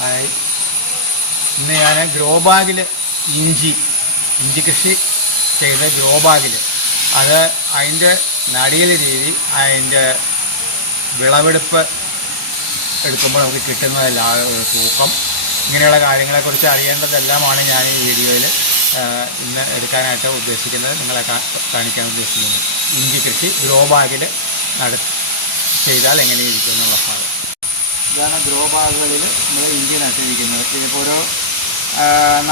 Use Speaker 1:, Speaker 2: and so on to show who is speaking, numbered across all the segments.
Speaker 1: ഇന്ന് ഞാൻ ഗ്രോ ബാഗിൽ ഇഞ്ചി ഇഞ്ചി കൃഷി ചെയ്ത ഗ്രോ ബാഗിൽ അത് അതിന്റെ നടിയൽ രീതി അതിന്റെ വിളവെടുപ്പ് എടുക്കുമ്പോൾ നമുക്ക് കിട്ടുന്ന തൂക്കം. ഇങ്ങനെയുള്ള കാര്യങ്ങളെക്കുറിച്ച് അറിയേണ്ടതെല്ലാമാണ് ഞാൻ ഈ വീഡിയോയിൽ ഇന്ന് എടുക്കാനായിട്ട് ഉദ്ദേശിക്കുന്നത് നിങ്ങളെ കാണിക്കാൻ ഉദ്ദേശിക്കുന്നത്. ഇഞ്ചി കൃഷി ഗ്രോ ബാഗിൽ നട ചെയ്താൽ എങ്ങനെയിരിക്കും എന്നുള്ള ഭാഗം. ഇതാണ് ഗ്രോ ബാഗുകളിൽ നമ്മൾ ഇഞ്ചി നട്ടിരിക്കുന്നത്. ഇതിപ്പോൾ ഒരു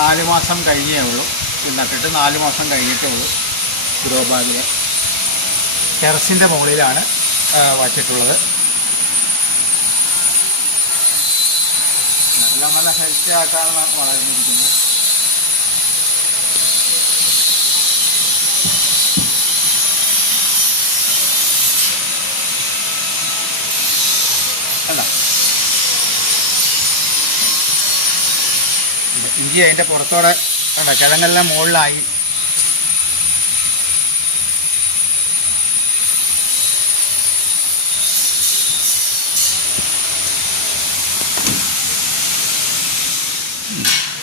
Speaker 1: നാല് മാസം കഴിഞ്ഞേ ഉള്ളൂ. ഇത് നട്ടിട്ട് നാല് മാസം കഴിഞ്ഞിട്ടേ ഉള്ളൂ ഗ്രോ ബാഗിൽ ടെറസിന്റെ മുകളിലാണ് വച്ചിട്ടുള്ളത്. നല്ല നല്ല ഹെൽത്തി ആയിട്ടാണ് വളർന്നിരിക്കുന്നത്. അല്ല ഇഞ്ചി അതിന്റെ പുറത്തോടെ കണ്ട? കിഴങ്ങെല്ലാം മുകളിലായി.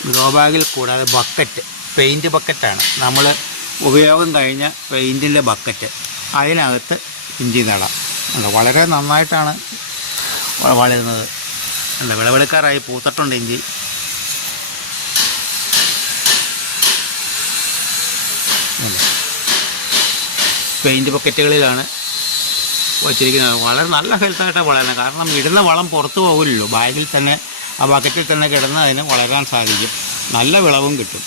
Speaker 1: ഗ്രോ ബാഗിൽ കൂടാതെ ബക്കറ്റ് പെയിന്റ് ബക്കറ്റാണ്. നമ്മൾ ഉപയോഗം കഴിഞ്ഞ പെയിന്റിന്റെ ബക്കറ്റ്. അതിനകത്ത് ഇഞ്ചി നടാം. അല്ല വളരെ നന്നായിട്ടാണ് വളരുന്നത്. അല്ല വിളവെടുക്കാറായി പൂത്തട്ടുണ്ട് ഇഞ്ചി. പെയിന്റ് ബക്കറ്റുകളിലാണ് വച്ചിരിക്കുന്നത്. വളരെ നല്ല ഹെൽത്തായിട്ടാണ് വളരുന്നത്. കാരണം ഇടുന്ന വളം പുറത്തു പോകില്ലല്ലോ. ബാഗിൽ തന്നെ ആ ബക്കറ്റിൽ തന്നെ കിടന്ന് അതിന് വളരാൻ സാധിക്കും. നല്ല വിളവും കിട്ടും.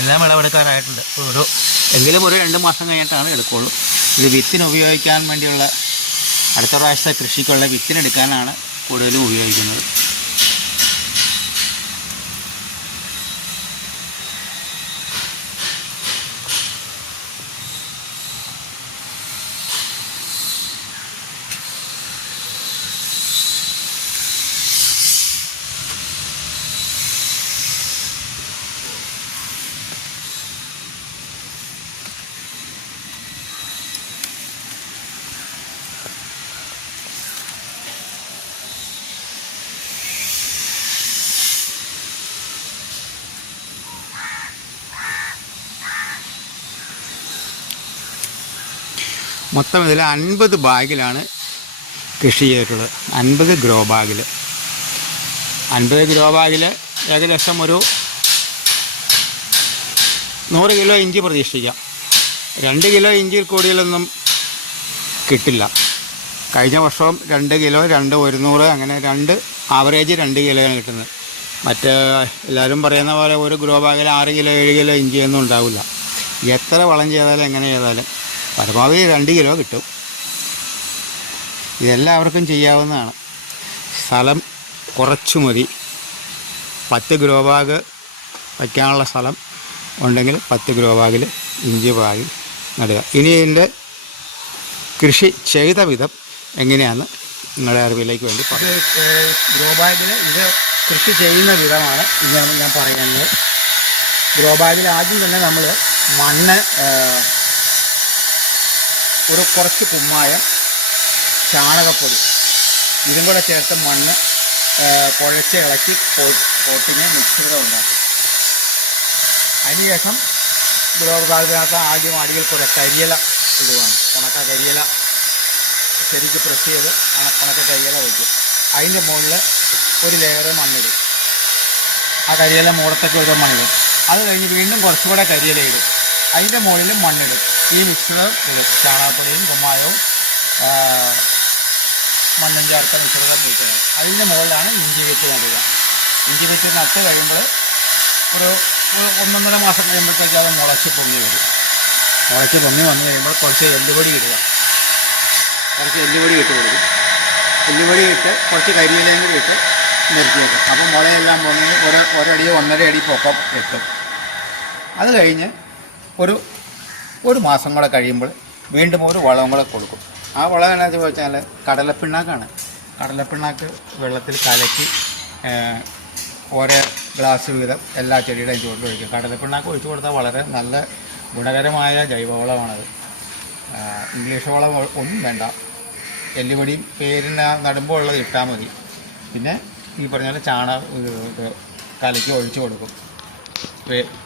Speaker 1: എല്ലാം വിളവെടുക്കാറായിട്ടുണ്ട്. ഒരു എങ്കിലും ഒരു രണ്ട് മാസം കഴിഞ്ഞിട്ടാണ് എടുക്കുള്ളൂ. ഇത് വിത്തിന് ഉപയോഗിക്കാൻ വേണ്ടിയുള്ള അടുത്ത പ്രാവശ്യത്തെ കൃഷിക്കുള്ള വിത്തിനെടുക്കാനാണ് കൂടുതലും ഉപയോഗിക്കുന്നത്. മൊത്തം ഇതിൽ അൻപത് ബാഗിലാണ് കൃഷി ചെയ്തിട്ടുള്ളത്. അൻപത് ഗ്രോ ബാഗിൽ അൻപത് ഗ്രോ ബാഗിൽ ഏകദേശം ഒരു നൂറ് കിലോ ഇഞ്ചി പ്രതീക്ഷിക്കാം. രണ്ട് കിലോ ഇഞ്ചിയിൽ കൂടിയാലൊന്നും കിട്ടില്ല. കഴിഞ്ഞ വർഷവും രണ്ട് കിലോ രണ്ട് ഒരുന്നൂറ് അങ്ങനെ രണ്ട് ആവറേജ് രണ്ട് കിലോയാണ് കിട്ടുന്നത്. മറ്റ് എല്ലാവരും പറയുന്ന പോലെ ഒരു ഗ്രോ ബാഗിൽ ആറ് കിലോ ഏഴ് കിലോ ഇഞ്ചിയൊന്നും ഉണ്ടാവില്ല. എത്ര വളം ചെയ്താലും എങ്ങനെ ചെയ്താലും പരമാവധി രണ്ട് കിലോ കിട്ടും. ഇതെല്ലാവർക്കും ചെയ്യാവുന്നതാണ്. സ്ഥലം കുറച്ച് മതി. പത്ത് ഗ്രോ ബാഗ് വയ്ക്കാനുള്ള സ്ഥലം ഉണ്ടെങ്കിൽ പത്ത് ഗ്രോ ബാഗിൽ ഇഞ്ചി ബാഗിൽ നടുക. ഇനി ഇതിന്റെ കൃഷി ചെയ്ത വിധം എങ്ങനെയാണ് നിങ്ങളുടെ അറിവിലേക്ക് വേണ്ടി ഗ്രോ ബാഗിൽ ഇത് കൃഷി ചെയ്യുന്ന വിധമാണ് ഞാൻ ഞാൻ പറയുന്നത് ഗ്രോ ബാഗിൽ ആദ്യം തന്നെ നമ്മൾ മണ്ണ് ഒരു കുറച്ച് കുമ്മായം ചാണകപ്പൊടി. ഇതും കൂടെ ചേർത്ത് മണ്ണ് കുഴച്ച് ഇളക്കി കോട്ടിനെ മിശ്രിതം ഉണ്ടാക്കും. അതിനുശേഷം ഗ്രോ ബാഗിനകത്ത് ആദ്യം അടിയിൽ കുറെ കരിയില ഇടുവാണ്. ഉണക്ക കരിയില ശരിക്ക് പ്രസ് ചെയ്ത് ഉണക്ക കരിയില വയ്ക്കും അതിന്റെ മുകളിൽ ഒരു ലെയർ മണ്ണിടും. ആ കരിയില മൂടത്തൊക്കെ ഒരു മണ്ണിടും. അത് കഴിഞ്ഞ് വീണ്ടും കുറച്ചുകൂടെ കരിയില ഇടും. അതിന്റെ മുകളിലും മണ്ണിടും. ഈ മിശ്രിതം ഇടും ചാണകപ്പൊടിയും കുമ്മായവും മണ്ണും ചേർത്ത മിശ്രിതം വയ്ക്കുന്നത് അതിന്റെ മുകളിലാണ് ഇഞ്ചി വെച്ച് നടുക. ഇഞ്ചി വെച്ച് നട്ട് കഴിയുമ്പോൾ ഒരു ഒന്നൊന്നര മാസം കഴിയുമ്പോഴത്തേക്ക് അത് മുളച്ച് പൊങ്ങി വരും. മുളച്ച് പൊങ്ങി വന്നു കഴിയുമ്പോൾ കുറച്ച് എല്ലുപൊടി ഇടുക. കുറച്ച് എല്ലുപൊടി ഇട്ട് കൊടുക്കും. എല്ലുപൊടി ഇട്ട് കുറച്ച് കരിയിലയും കൂടി ഇട്ട് നിർത്തിയേക്കും അപ്പം മുളയെല്ലാം പൊങ്ങി ഒരു ഒരടിയോ ഒന്നര അടി പൊക്കം എത്തും. അത് കഴിഞ്ഞ് ഒരു ഒരു മാസം കൂടെ കഴിയുമ്പോൾ വീണ്ടും ഒരു വളവും കൂടെ കൊടുക്കും. ആ വളം എന്നാന്ന് വെച്ചാൽ കടലപ്പിണ്ണാക്കാണ്. കടലപ്പിണ്ണാക്ക് വെള്ളത്തിൽ കലക്കി ഓരോ ഗ്ലാസ് വീതം എല്ലാ ചെടിയുടെയും ചുവട്ടിൽ ഒഴിക്കും. കടലപ്പിണ്ണാക്ക് ഒഴിച്ചു കൊടുത്താൽ വളരെ നല്ല ഗുണകരമായ ജൈവവളമാണത്. ഇംഗ്ലീഷ് വളം ഒന്നും വേണ്ട. എല്ലുപൊടിയും പേരിന് നടുമ്പോൾ ഉള്ളത് ഇട്ടാൽ മതി. പിന്നെ ഈ പറഞ്ഞ ചാണ കലക്കി ഒഴിച്ചു കൊടുക്കും.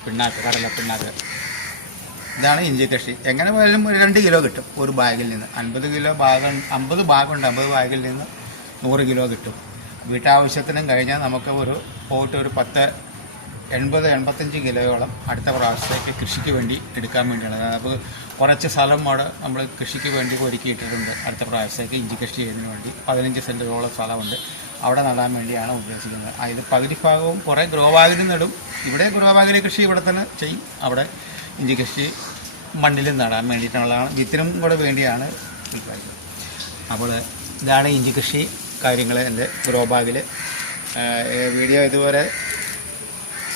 Speaker 1: പിണ്ണാക്ക് കടല പിണ്ണാക്ക് ഇതാണ് ഇഞ്ചി കൃഷി. എങ്ങനെ പോയാലും ഒരു രണ്ട് കിലോ കിട്ടും ഒരു ബാഗിൽ നിന്ന്. അൻപത് കിലോ ബാഗ് അമ്പത് ബാഗുണ്ട് അമ്പത് ബാഗിൽ നിന്ന് നൂറ് കിലോ കിട്ടും. വീട്ടാവശ്യത്തിനും കഴിഞ്ഞാൽ നമുക്ക് ഒരു പോയിട്ട് ഒരു പത്ത് എൺപത് എൺപത്തഞ്ച് കിലോയോളം അടുത്ത പ്രാവശ്യത്തേക്ക് കൃഷിക്ക് വേണ്ടി എടുക്കാൻ വേണ്ടിയാണ്. നമുക്ക് കുറച്ച് സ്ഥലം അവിടെ നമ്മൾ കൃഷിക്ക് വേണ്ടി ഒരുക്കിയിട്ടിട്ടുണ്ട്. അടുത്ത പ്രാവശ്യത്തേക്ക് ഇഞ്ചി കൃഷി ചെയ്യുന്നതിന് വേണ്ടി. പതിനഞ്ച് സെന്റുകളോളം സ്ഥലമുണ്ട്. അവിടെ നടാൻ വേണ്ടിയാണ് ഉദ്ദേശിക്കുന്നത്. അതായത് പകുതി ഭാഗവും കുറേ ഗ്രോ നടും. ഇവിടെ ഗ്രോബാഗിലെ കൃഷി ഇവിടെ തന്നെ ചെയ്യും. അവിടെ ഇഞ്ചി കൃഷി മണ്ണിൽ നടാൻ വേണ്ടിയിട്ടുള്ളതാണ്. വിത്തിനും കൂടെ വേണ്ടിയാണ് അപ്പോൾ ഇതാണ് ഇഞ്ചി കൃഷി കാര്യങ്ങൾ എന്റെ ഗ്രോബാഗിൽ വീഡിയോ ഇതുവരെ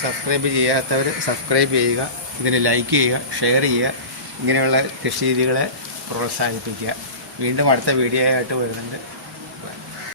Speaker 1: സബ്സ്ക്രൈബ് ചെയ്യാത്തവർ സബ്സ്ക്രൈബ് ചെയ്യുക. ഇതിന് ലൈക്ക് ചെയ്യുക ഷെയർ ചെയ്യുക. ഇങ്ങനെയുള്ള കൃഷി രീതികളെ പ്രോത്സാഹിപ്പിക്കുക. വീണ്ടും അടുത്ത വീഡിയോ ആയിട്ട് വരുന്നുണ്ട്.